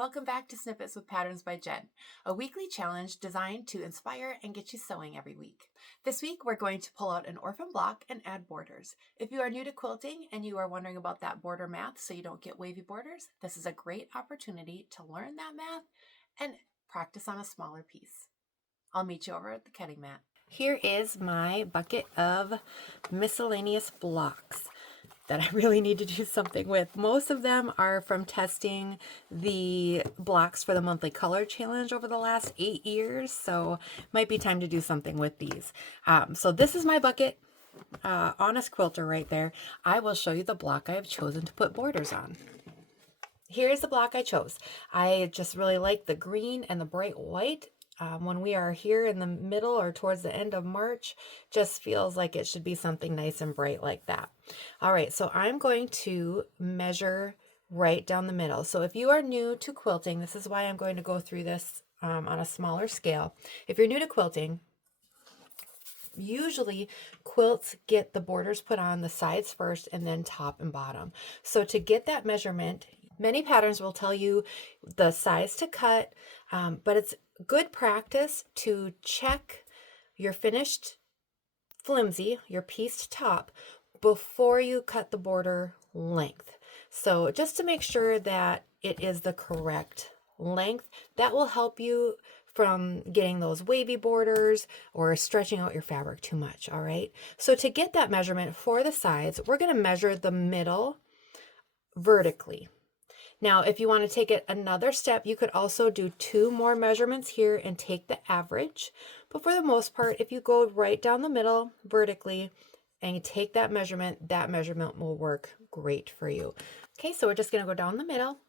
Welcome back to Snippets with Patterns by Jen, a weekly challenge designed to inspire and get you sewing every week. This week, we're going to pull out an orphan block and add borders. If you are new to quilting and you are wondering about that border math so you don't get wavy borders, this is a great opportunity to learn that math and practice on a smaller piece. I'll meet you over at the cutting mat. Here is my bucket of miscellaneous blocks that I really need to do something with. Most of them are from testing the blocks for the monthly color challenge over the last 8 years, so might be time to do something with these. So this is my bucket, Honest Quilter right there. I will show you the block I have chosen to put borders on. Here's the block I chose. I just really like the green and the bright white. When we are here in the middle or towards the end of March, just feels like it should be something nice and bright like that. All right, so I'm going to measure right down the middle. So if you are new to quilting, this is why I'm going to go through this on a smaller scale. If you're new to quilting, usually quilts get the borders put on the sides first and then top and bottom. So to get that measurement, many patterns will tell you the size to cut, but it's good practice to check your finished flimsy, your pieced top, before you cut the border length. So just to make sure that it is the correct length, that will help you from getting those wavy borders or stretching out your fabric too much. All right, so to get that measurement for the sides, we're going to measure the middle vertically. Now, if you want to take it another step, you could also do 2 more measurements here and take the average. But for the most part, if you go right down the middle vertically and you take that measurement will work great for you. Okay, so we're just going to go down the middle.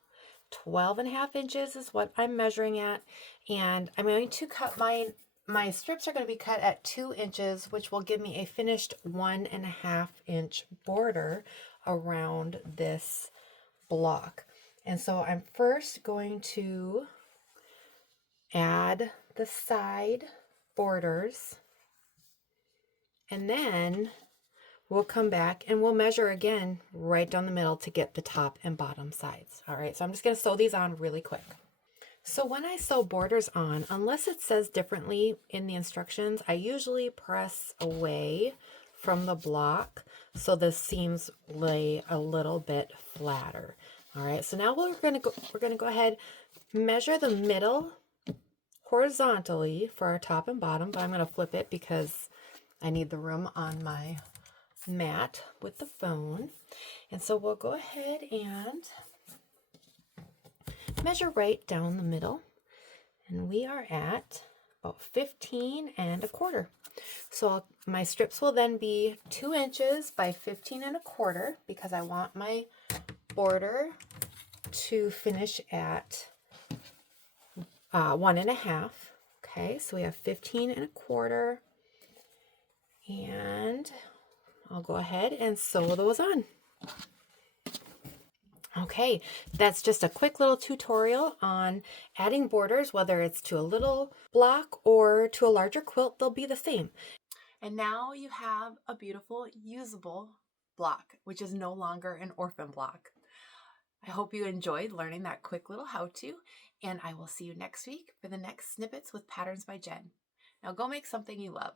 12.5 inches is what I'm measuring at. And I'm going to cut my strips are going to be cut at 2 inches, which will give me a finished 1.5 inch border around this block. And so I'm first going to add the side borders, and then we'll come back and we'll measure again right down the middle to get the top and bottom sides. All right, so I'm just going to sew these on really quick. So when I sew borders on, unless it says differently in the instructions, I usually press away from the block so the seams lay a little bit flatter. All right, so now we're gonna go ahead, measure the middle horizontally for our top and bottom, but I'm gonna flip it because I need the room on my mat with the phone. And so we'll go ahead and measure right down the middle, and we are at about 15.25. So my strips will then be 2 inches by 15.25 because I want my border to finish at 1.5. Okay, so we have 15.25, and I'll go ahead and sew those on. Okay, that's just a quick little tutorial on adding borders, whether it's to a little block or to a larger quilt, they'll be the same. And now you have a beautiful, usable block, which is no longer an orphan block. I hope you enjoyed learning that quick little how-to, and I will see you next week for the next Snippets with Patterns by Jen. Now go make something you love.